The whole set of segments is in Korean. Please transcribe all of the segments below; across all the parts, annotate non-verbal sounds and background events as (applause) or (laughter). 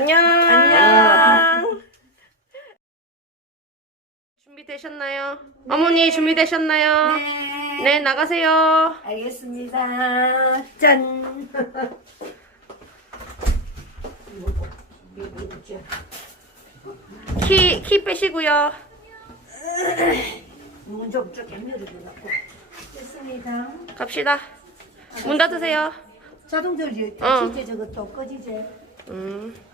안녕. 안녕. 준비되셨나요? 어머니 준비되셨나요? 네. 네, 나가세요. 알겠습니다. 짠. 키, 키 빼시고요. 문좀 조금 열어주고. 됐습니다. 갑시다. 문 닫으세요. 자동 들지. 어. 진짜 또 꺼지지. 음.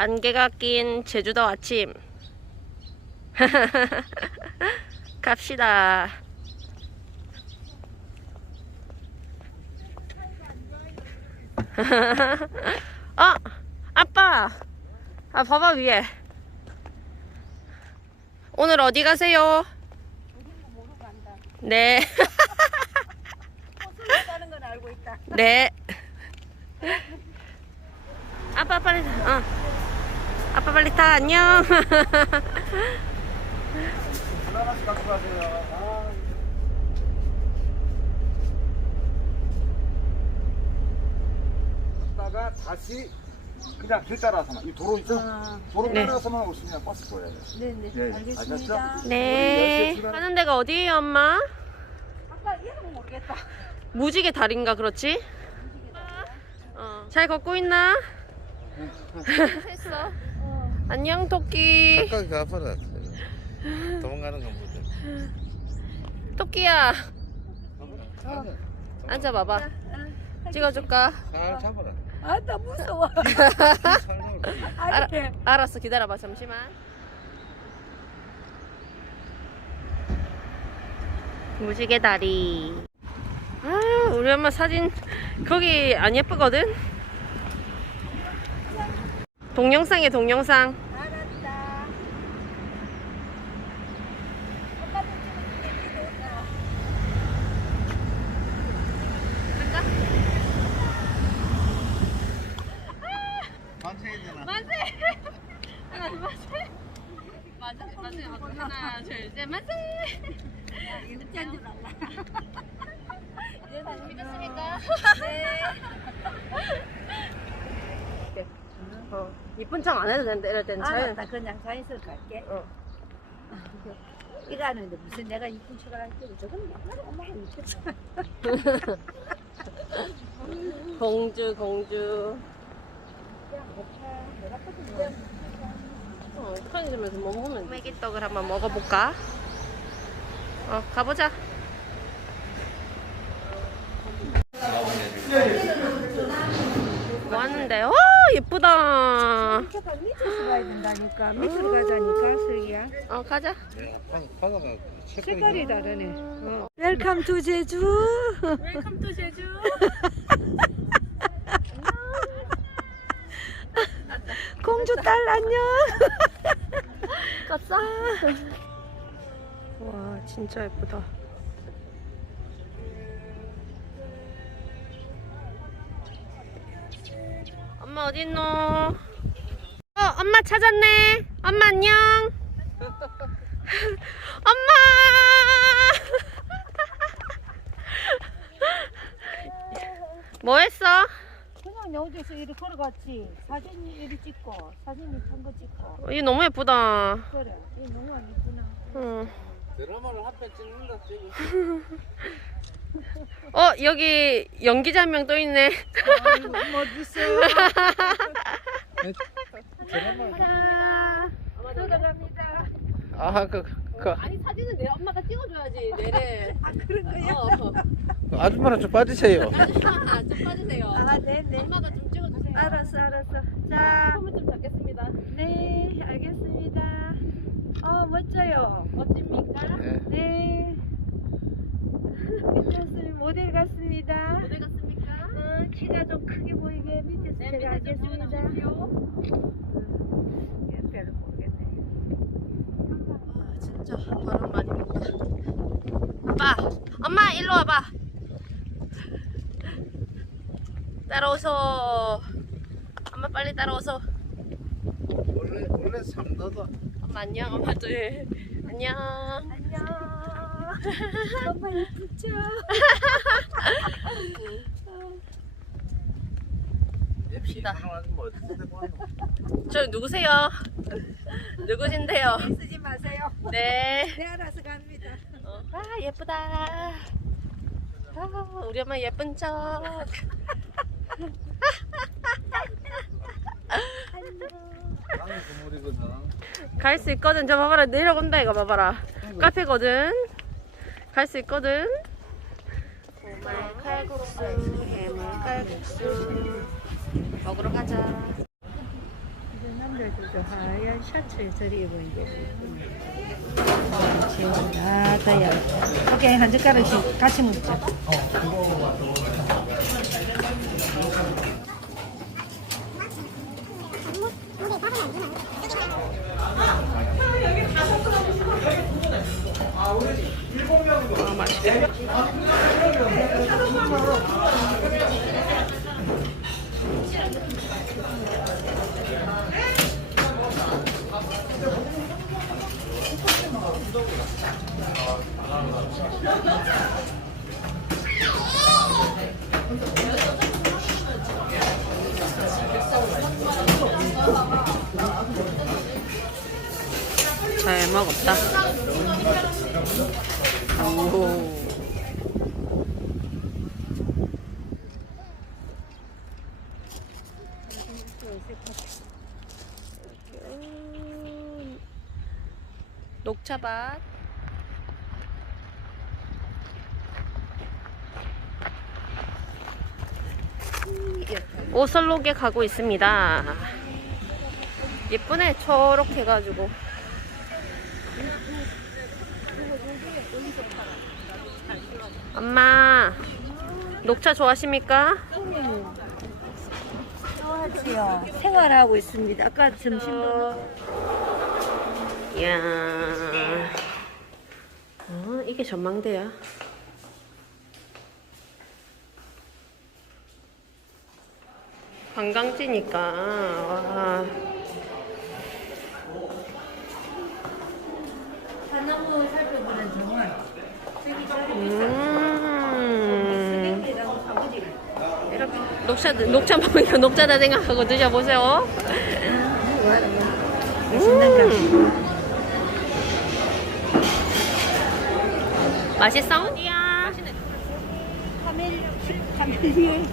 안개가 낀 제주도 아침. (laughs) 갑시다. (laughs) 어, 아빠. 아, 봐봐 위에. 오늘 어디 가세요? 네. (laughs) 네. 아빠 빨리 타. 어. 아빠 빨리 타. 안녕. 하나씩 갖고 가세요. 아. 갔다가 다시 그냥 길 따라서만 이 도로 있죠? 도로 네. 따라서만 오시면 버스 보여야 돼요. 네네. 예, 알겠습니다. 아셨죠? 네. 우리 가는 데가 어디예요, 엄마? 아까 이름 모르겠다. 무지개 다리인가 그렇지? 어. 잘 걷고 있나? 했어. 안녕 토끼. 가까이 가봐라. 도망가는 건 뭐죠? 토끼야. 가봐라. 앉아 봐봐. 찍어줄까? 잘 잡아라. 아, 나 무서워. (laughs) 알아, 이렇게. 알았어. 기다려봐. 잠시만. 무지개 다리. 아, 우리 엄마 사진 거기 안 예쁘거든? 동영상에 동영상. 알았다. 만세해야 되나? 하나, 둘, 셋, 만세! 이거 짠줄 알라. 믿었으니까. 네. 어, 이쁜 척 안 해도 된다. 이럴 때는 자연. 알았다. 그냥 자연스럽게 갈게. 어. 이거 하는데 무슨 내가 이쁜 척을 할 때고 저건 맨날 엄마가 이쁜 척. (laughs) 공주, 공주. 내가 어, 편의점에서 뭐 먹으면 메기떡을 한번 먹어볼까? 어, 가보자. 뭐 하는데? 와, 예쁘다. 이렇게 밑에서 가야 된다니까. 밑으로 가자니까, 슬기야. 어, 가자. 바- 바다가 색깔이 다르네. 어. 웰컴 투 제주. 웰컴 투 제주. 공주 딸 안녕. 깝싸. 와, 진짜 예쁘다. 엄마 어딨노? 어, 엄마 찾았네. 엄마 안녕. (laughs) 엄마! (laughs) 뭐 했어? 그냥 여기서 이리 걸어갔지. 사진 이리 찍고, 사진 이쁜 거 찍고. 이 너무 예쁘다. 그래. 이 너무 안 이쁘나. 응. 드라마를 한편 찍는다 지금. (laughs) 어, 여기 연기자 한 명 또 있네. 멋있어. 드라마. 들어갑니다. 아, 그, 그 아니 사진은 내 엄마가 찍어줘야지 내를. 아, 그런 거야? 어. 아줌마는 좀 빠지세요. 아, 좀 빠주세요. 아, 네네. 엄마가 좀 찍어주세요. 알았어, 알았어. 자, 폼을 좀 잡겠습니다. 네, 알겠습니다. 어, 멋져요. 멋집니까? 네. 네. 괜찮습니다. 모델 같습니다. 어디 갔습니까? 어, 키가 좀 크게 보이게 밑에서 네, 제가 밑에 좀 하겠습니다. 보여주십시오. 음, 별로 모르겠네요. 아, 진짜 바람 많이 분다. 아빠, 엄마 일로 와봐. 따라오소. 엄마 빨리 따라오소. 원래 원래 삼도도 엄마 안녕, 엄마 둘. 안녕. 안녕. 정말 예쁘죠? 예쁘다. 저 누구세요? 누구신데요? 쓰지 마세요. 네. 네 알아서 갑니다. 어. 아 예쁘다. 아, 우리 엄마 예쁜 척. 갈 수 있거든. 저 봐봐라 내려간다 이거 봐봐라. 카페거든. 갈 수 있거든. 고말 칼국수, 해물 칼국수 먹으러 가자. 남들도 저 하얀 저리 입어 이제. 아, 다야. 오케이 한 젓가락씩 같이 먹자. 먹었다. 오. 녹차밭 오설록에 가고 있습니다. 예쁘네 초록해 가지고 엄마 녹차 좋아하십니까? 좋았지요. 생활하고 있습니다. 아까 점심도 이야 어, 이게 전망대야 관광지니까 와. 사나무 살펴보는 정원. 음. 이렇게 녹차 녹차 먹으니까 녹차다 생각하고 드셔보세요 거. 맛있어? 카멜 카멜리.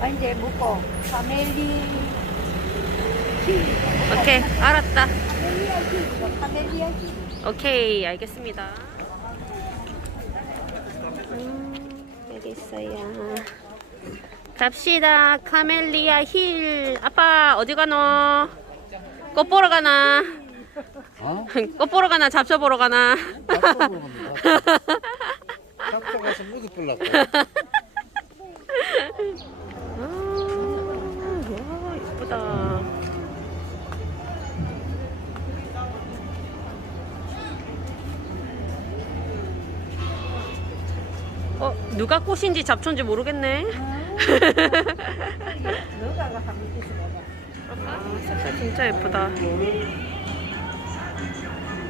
아 이제 먹고 카멜리. 오케이 알았다. 오케이 알겠습니다 음, 여기 있어요 갑시다 카멜리아 힐 아빠 어디 가노 꽃 보러 가나 어? (laughs) 꽃 보러 가나 잡초 보러 가나 잡초 보러 갑니다. (laughs) 잡초 가서 무드 끌라고. (laughs) 어, 누가 꽃인지 잡초인지 모르겠네. 한번. 아, 색깔 (laughs) 진짜 예쁘다.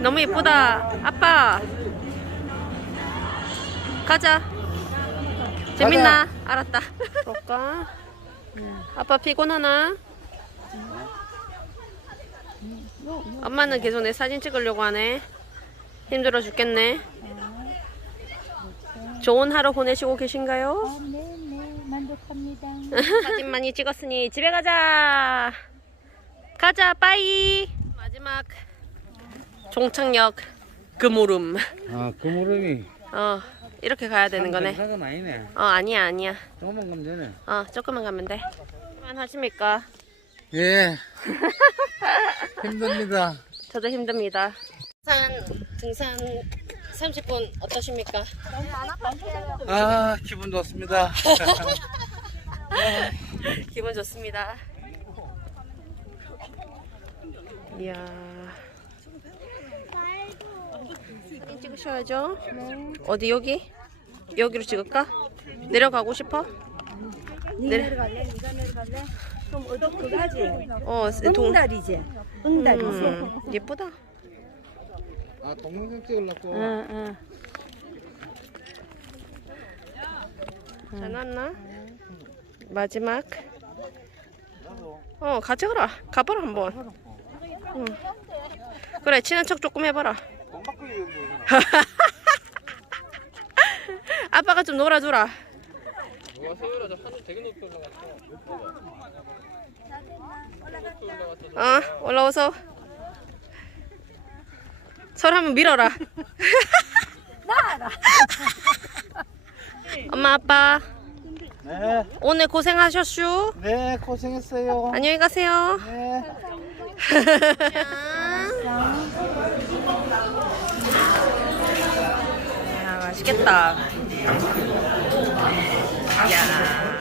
너무 예쁘다. 아빠. 가자. 재밌나? 알았다. 그럴까? 아빠 피곤하나? 엄마는 계속 내 사진 찍으려고 하네. 힘들어 죽겠네. 좋은 하루 보내시고 계신가요? 아, 네 네 만족합니다. (laughs) 사진 많이 찍었으니 집에 가자. 가자, 빠이. 마지막 종착역 금오름. 아, 그물음이. 어, 이렇게 가야 되는 거네. 사건 아니네. 어, 아니야, 아니야. 조금만 가면 되네. 어, 조금만 가면 돼. 만 하십니까? 예. (laughs) 힘듭니다. 저도 힘듭니다. 등산, 등산 30분 어떠십니까? 아, 기분 좋습니다. (laughs) 기분 좋습니다. 이야. 사진 찍으셔야죠. 어디 여기? 여기로 찍을까? 내려가고 싶어? 니 네. 내려갈래? 니가 내려갈래? 그럼 어디 그거 하지? 어, 동, 응달이지. 응달이지. 음, 예쁘다. 아, 동영상 찍으려고. 응, 응. 잘 났나? 마지막. 어 같이 가라 가봐라 한번 응. 그래 친한 척 조금 해봐라. (laughs) 아빠가 좀 놀아주라 누가 세월아 저 하늘 되게 높이 올라갔어. 어 올라오서 서로 한번 밀어라. (laughs) (laughs) 엄마 아빠. 네, 오늘 고생하셨슈? 네 고생했어요. 안녕히 가세요. 네. 야 맛있겠다. 야